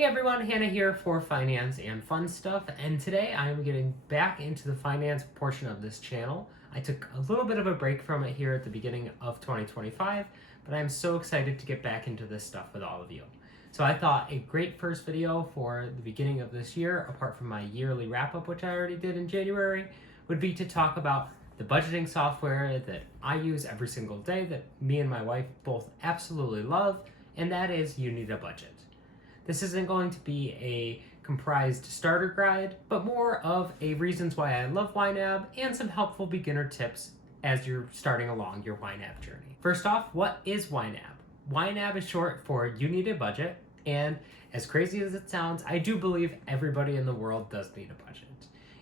Hey everyone, Hannah here for Finance and Fun Stuff, and today I am getting back into the finance portion of this channel. I took a little bit of a break from it here at the beginning of 2025, but I'm so excited to get back into this stuff with all of you. So I thought a great first video for the beginning of this year, apart from my yearly wrap-up, which I already did in January, would be to talk about the budgeting software that I use every single day that me and my wife both absolutely love, and that is YNAB. This isn't going to be a comprised starter guide, but more of a reasons why I love YNAB and some helpful beginner tips as you're starting along your YNAB journey. First off, what is YNAB? YNAB is short for You Need a Budget, and as crazy as it sounds, I do believe everybody in the world does need a budget.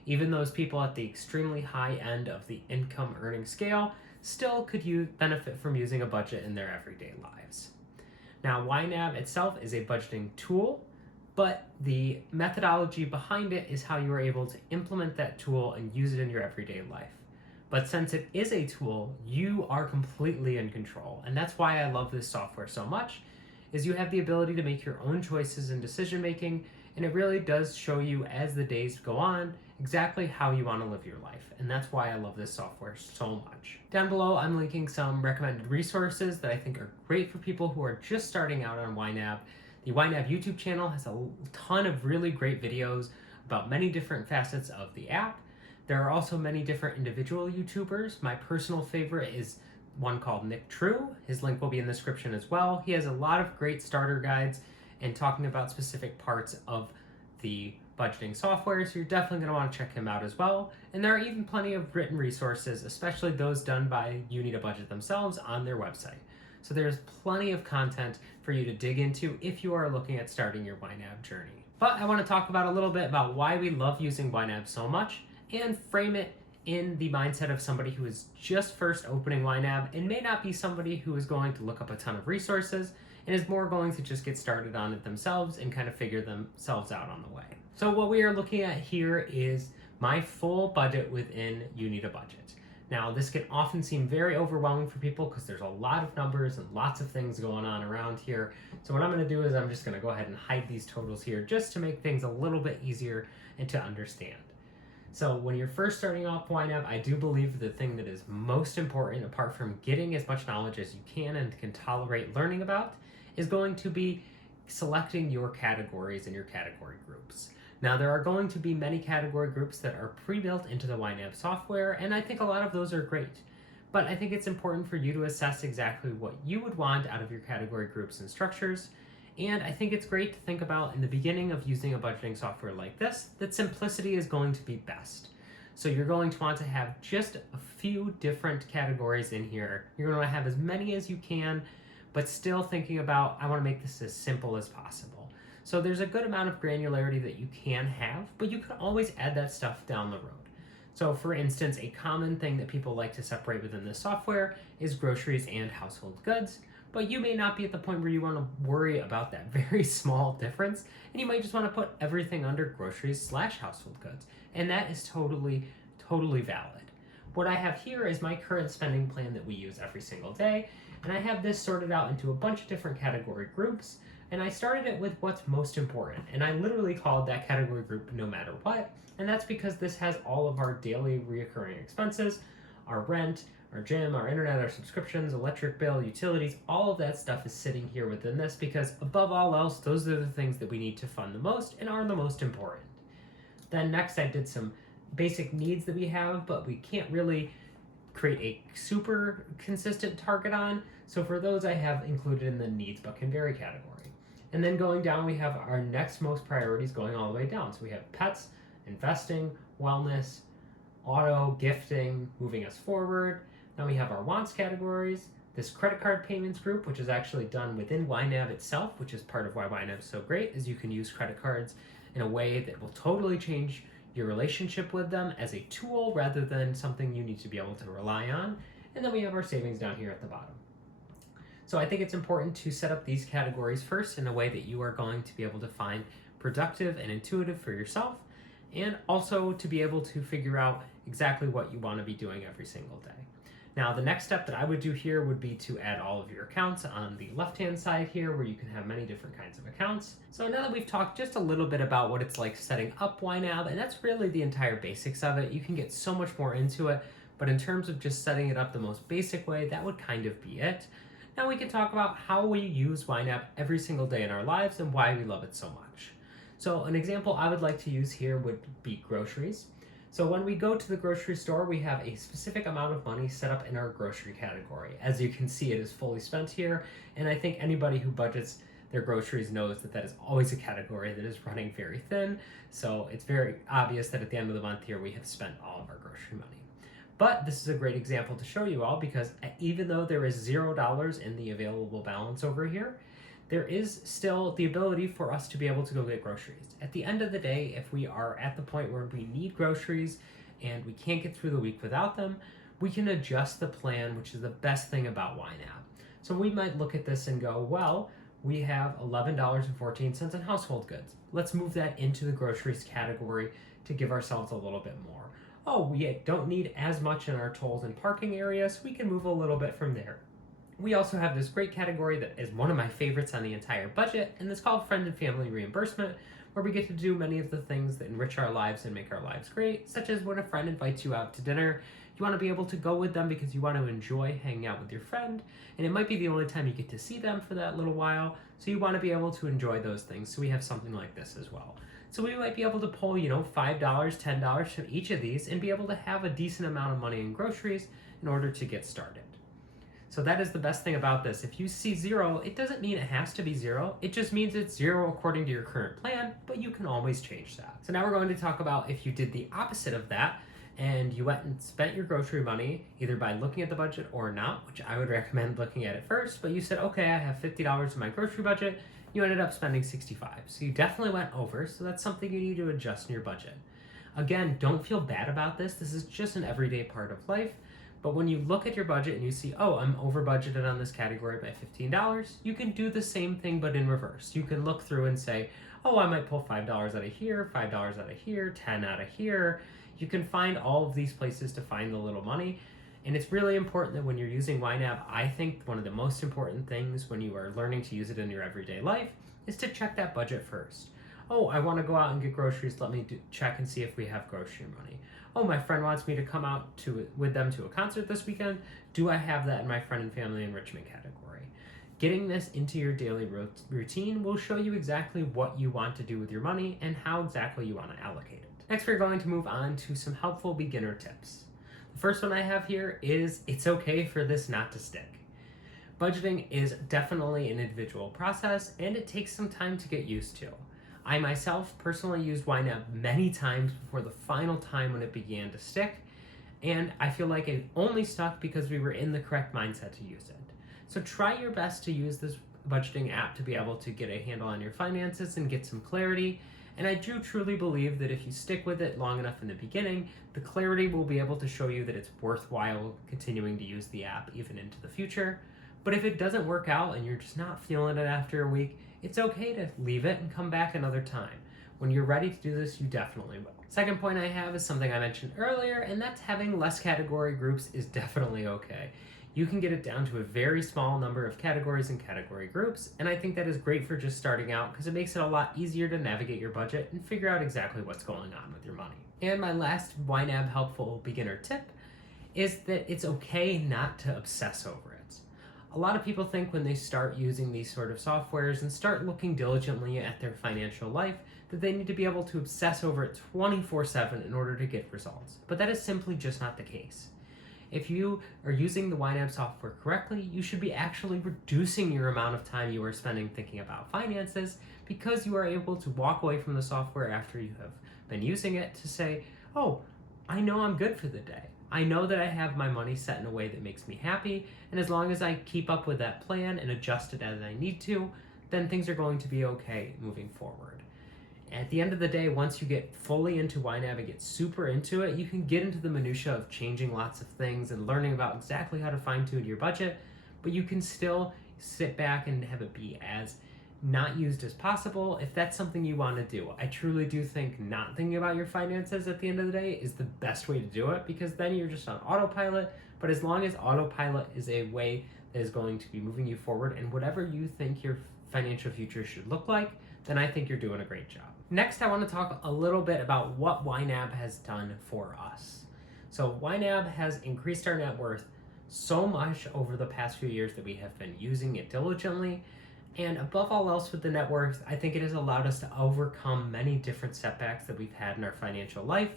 Even those people at the extremely high end of the income earning scale still could benefit from using a budget in their everyday lives. Now, YNAB itself is a budgeting tool, but the methodology behind it is how you are able to implement that tool and use it in your everyday life. But since it is a tool, you are completely in control. And that's why I love this software so much, is you have the ability to make your own choices in decision making, and it really does show you as the days go on exactly how you want to live your life. And that's why I love this software so much. Down below, I'm linking some recommended resources that I think are great for people who are just starting out on YNAB. The YNAB YouTube channel has a ton of really great videos about many different facets of the app. There are also many different individual YouTubers. My personal favorite is one called Nick True. His link will be in the description as well. He has a lot of great starter guides and talking about specific parts of the budgeting software, so you're definitely going to want to check him out as well. And there are even plenty of written resources, especially those done by YNAB themselves on their website. So there's plenty of content for you to dig into if you are looking at starting your YNAB journey. But I want to talk about a little bit about why we love using YNAB so much and frame it in the mindset of somebody who is just first opening YNAB and may not be somebody who is going to look up a ton of resources and is more going to just get started on it themselves and kind of figure themselves out on the way. So what we are looking at here is my full budget within YNAB. Now, this can often seem very overwhelming for people because there's a lot of numbers and lots of things going on around here. So what I'm going to do is I'm just going to go ahead and hide these totals here just to make things a little bit easier and to understand. So when you're first starting off YNAB, I do believe the thing that is most important, apart from getting as much knowledge as you can and can tolerate learning about, is going to be selecting your categories and your category groups. Now, there are going to be many category groups that are pre-built into the YNAB software, and I think a lot of those are great. But I think it's important for you to assess exactly what you would want out of your category groups and structures. And I think it's great to think about in the beginning of using a budgeting software like this, that simplicity is going to be best. So you're going to want to have just a few different categories in here. You're going to have as many as you can, but still thinking about, I want to make this as simple as possible. So there's a good amount of granularity that you can have, but you can always add that stuff down the road. So for instance, a common thing that people like to separate within this software is groceries and household goods, but you may not be at the point where you want to worry about that very small difference, and you might just want to put everything under groceries/household goods, and that is totally valid. What I have here is my current spending plan that we use every single day, and I have this sorted out into a bunch of different category groups, and I started it with what's most important, and I literally called that category group No Matter What, and that's because this has all of our daily reoccurring expenses, our rent, our gym, our internet, our subscriptions, electric bill, utilities, all of that stuff is sitting here within this because above all else, those are the things that we need to fund the most and are the most important. Then next I did some basic needs that we have, but we can't really create a super consistent target on, so for those I have included in the needs but can vary category. And then going down, we have our next most priorities going all the way down. So we have pets, investing, wellness, auto, gifting, moving us forward. Then we have our wants categories, this credit card payments group, which is actually done within YNAB itself, which is part of why YNAB is so great, is you can use credit cards in a way that will totally change your relationship with them as a tool rather than something you need to be able to rely on. And then we have our savings down here at the bottom. So I think it's important to set up these categories first in a way that you are going to be able to find productive and intuitive for yourself, and also to be able to figure out exactly what you want to be doing every single day. Now, the next step that I would do here would be to add all of your accounts on the left-hand side here, where you can have many different kinds of accounts. So now that we've talked just a little bit about what it's like setting up YNAB, and that's really the entire basics of it, you can get so much more into it, but in terms of just setting it up the most basic way, that would kind of be it. Now we can talk about how we use YNAB every single day in our lives and why we love it so much. So an example I would like to use here would be groceries. So when we go to the grocery store, we have a specific amount of money set up in our grocery category. As you can see, it is fully spent here, and I think anybody who budgets their groceries knows that that is always a category that is running very thin, so it's very obvious that at the end of the month here we have spent all of our grocery money. But this is a great example to show you all, because even though there is $0 in the available balance over here, there is still the ability for us to be able to go get groceries. At the end of the day, if we are at the point where we need groceries and we can't get through the week without them, we can adjust the plan, which is the best thing about YNAB. So we might look at this and go, well, we have $11.14 in household goods. Let's move that into the groceries category to give ourselves a little bit more. Oh, we don't need as much in our tolls and parking areas, so we can move a little bit from there. We also have this great category that is one of my favorites on the entire budget, and it's called Friend and Family Reimbursement, where we get to do many of the things that enrich our lives and make our lives great, such as when a friend invites you out to dinner, you want to be able to go with them because you want to enjoy hanging out with your friend, and it might be the only time you get to see them for that little while, so you want to be able to enjoy those things, so we have something like this as well. So we might be able to pull, $5, $10 from each of these and be able to have a decent amount of money in groceries in order to get started. So that is the best thing about this. If you see 0, it doesn't mean it has to be 0. It just means it's 0 according to your current plan, but you can always change that. So now we're going to talk about if you did the opposite of that and you went and spent your grocery money either by looking at the budget or not, which I would recommend looking at it first, but you said, okay, I have $50 in my grocery budget. You ended up spending $65. So you definitely went over, so that's something you need to adjust in your budget. Again, don't feel bad about this. This is just an everyday part of life. But when you look at your budget and you see, oh, I'm over budgeted on this category by $15, you can do the same thing but in reverse. You can look through and say, oh, I might pull $5 out of here, $5 out of here, 10 out of here. You can find all of these places to find the little money. And it's really important that when you're using YNAB, I think one of the most important things when you are learning to use it in your everyday life is to check that budget first. Oh, I want to go out and get groceries. Let me check and see if we have grocery money. Oh, my friend wants me to come out with them to a concert this weekend. Do I have that in my friend and family enrichment category? Getting this into your daily routine will show you exactly what you want to do with your money and how exactly you want to allocate it. Next, we're going to move on to some helpful beginner tips. The first one I have here is it's okay for this not to stick. Budgeting is definitely an individual process and it takes some time to get used to. I myself personally used YNAB many times before the final time when it began to stick, and I feel like it only stuck because we were in the correct mindset to use it. So try your best to use this budgeting app to be able to get a handle on your finances and get some clarity, and I do truly believe that if you stick with it long enough in the beginning, the clarity will be able to show you that it's worthwhile continuing to use the app even into the future. But if it doesn't work out and you're just not feeling it after a week, it's okay to leave it and come back another time. When you're ready to do this, you definitely will. Second point I have is something I mentioned earlier, and that's having less category groups is definitely okay. You can get it down to a very small number of categories and category groups, and I think that is great for just starting out because it makes it a lot easier to navigate your budget and figure out exactly what's going on with your money. And my last YNAB helpful beginner tip is that it's okay not to obsess over it. A lot of people think when they start using these sort of softwares and start looking diligently at their financial life that they need to be able to obsess over it 24/7 in order to get results. But that is simply just not the case. If you are using the YNAB software correctly, you should be actually reducing your amount of time you are spending thinking about finances because you are able to walk away from the software after you have been using it to say, oh, I know I'm good for the day. I know that I have my money set in a way that makes me happy, and as long as I keep up with that plan and adjust it as I need to, then things are going to be okay moving forward. At the end of the day, once you get fully into YNAB and get super into it, you can get into the minutia of changing lots of things and learning about exactly how to fine-tune your budget, but you can still sit back and have it be as not used as possible if that's something you want to do. I truly do think not thinking about your finances at the end of the day is the best way to do it, because then you're just on autopilot. But as long as autopilot is a way that is going to be moving you forward and whatever you think your financial future should look like, then I think you're doing a great job. Next, I want to talk a little bit about what YNAB has done for us. So YNAB has increased our net worth so much over the past few years that we have been using it diligently. And above all else with the net worth, I think it has allowed us to overcome many different setbacks that we've had in our financial life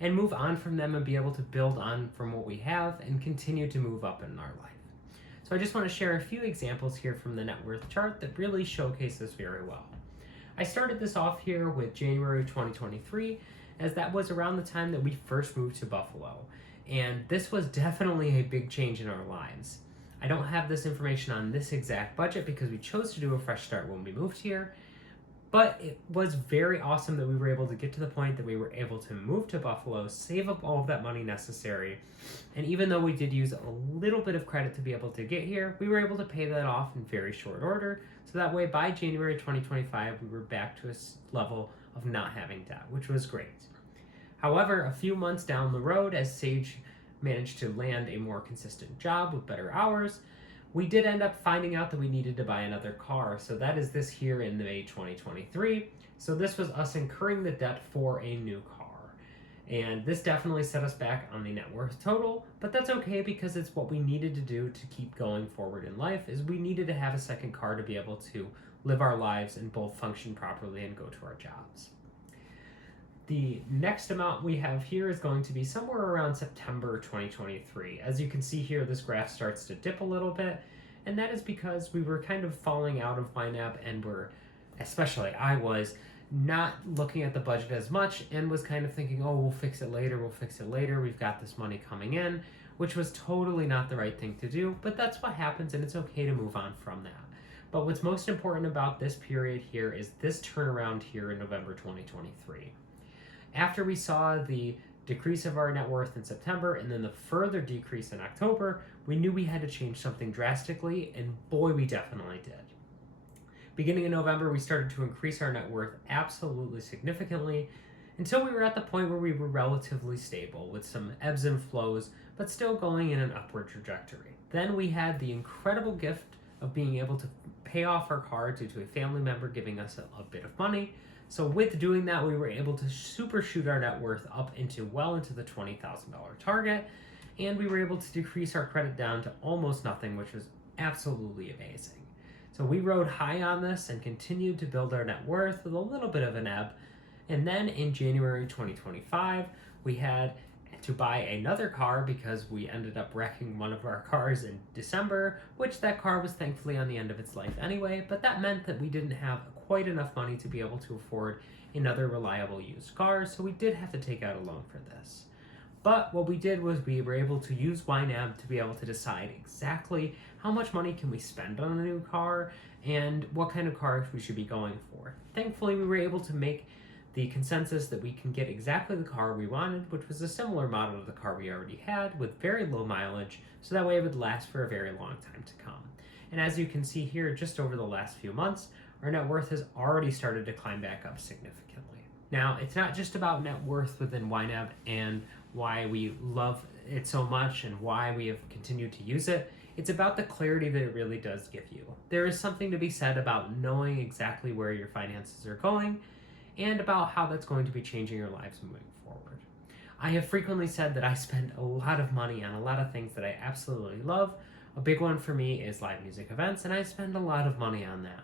and move on from them and be able to build on from what we have and continue to move up in our life. So I just want to share a few examples here from the net worth chart that really showcase this very well. I started this off here with January 2023, as that was around the time that we first moved to Buffalo. And this was definitely a big change in our lives. I don't have this information on this exact budget because we chose to do a fresh start when we moved here, but it was very awesome that we were able to get to the point that we were able to move to Buffalo, save up all of that money necessary, and even though we did use a little bit of credit to be able to get here, we were able to pay that off in very short order, so that way by January 2025 we were back to a level of not having debt, which was great. However, a few months down the road, as Sage managed to land a more consistent job with better hours, we did end up finding out that we needed to buy another car. So that is this here in May 2023. So this was us incurring the debt for a new car. And this definitely set us back on the net worth total, but that's okay because it's what we needed to do to keep going forward in life, is we needed to have a second car to be able to live our lives and both function properly and go to our jobs. The next amount we have here is going to be somewhere around September 2023. As you can see here, this graph starts to dip a little bit, and that is because we were kind of falling out of YNAB and especially I was not looking at the budget as much and was kind of thinking, oh, we'll fix it later, we've got this money coming in, which was totally not the right thing to do, but that's what happens and it's okay to move on from that. But what's most important about this period here is this turnaround here in November 2023. After we saw the decrease of our net worth in September and then the further decrease in October, we knew we had to change something drastically, and boy, we definitely did. Beginning in November, we started to increase our net worth absolutely significantly until we were at the point where we were relatively stable with some ebbs and flows, but still going in an upward trajectory. Then we had the incredible gift of being able to pay off our car due to a family member giving us a bit of money. So with doing that, we were able to super shoot our net worth up into the $20,000 target, and we were able to decrease our credit down to almost nothing, which was absolutely amazing. So we rode high on this and continued to build our net worth with a little bit of an ebb. And then in January 2025, we had to buy another car because we ended up wrecking one of our cars in December, which that car was thankfully on the end of its life anyway, but that meant that we didn't have quite enough money to be able to afford another reliable used car, so we did have to take out a loan for this. But what we did was we were able to use YNAB to be able to decide exactly how much money can we spend on a new car and what kind of car we should be going for. Thankfully, we were able to make the consensus that we can get exactly the car we wanted, which was a similar model to the car we already had with very low mileage, so that way it would last for a very long time to come. And as you can see here, just over the last few months, our net worth has already started to climb back up significantly. Now, it's not just about net worth within YNAB and why we love it so much and why we have continued to use it. It's about the clarity that it really does give you. There is something to be said about knowing exactly where your finances are going and about how that's going to be changing your lives moving forward. I have frequently said that I spend a lot of money on a lot of things that I absolutely love. A big one for me is live music events, and I spend a lot of money on that.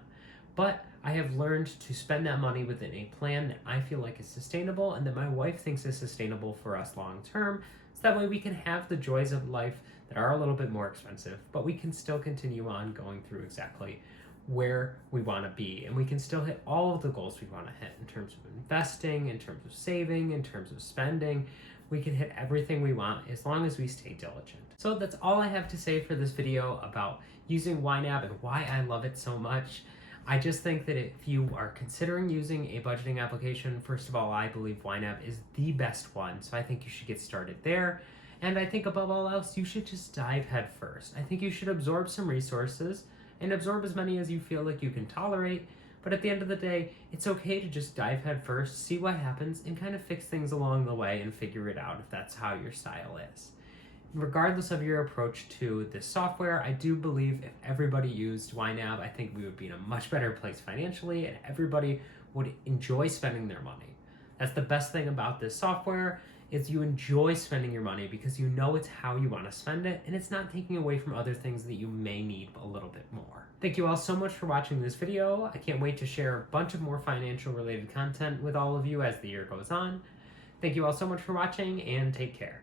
But I have learned to spend that money within a plan that I feel like is sustainable and that my wife thinks is sustainable for us long term, so that way we can have the joys of life that are a little bit more expensive, but we can still continue on going through exactly where we want to be, and we can still hit all of the goals we want to hit in terms of investing, in terms of saving, in terms of spending. We can hit everything we want as long as we stay diligent. So that's all I have to say for this video about using YNAB and why I love it so much. I just think that if you are considering using a budgeting application, first of all, I believe YNAB is the best one, so I think you should get started there. And I think above all else, you should just dive head first. I think you should absorb some resources and absorb as many as you feel like you can tolerate, But at the end of the day, it's okay to just dive head first, see what happens, and kind of fix things along the way and figure it out if that's how your style is. Regardless of your approach to this software, I do believe if everybody used YNAB, I think we would be in a much better place financially and everybody would enjoy spending their money. That's the best thing about this software is you enjoy spending your money because you know it's how you want to spend it and it's not taking away from other things that you may need a little bit more. Thank you all so much for watching this video. I can't wait to share a bunch of more financial related content with all of you as the year goes on. Thank you all so much for watching and take care.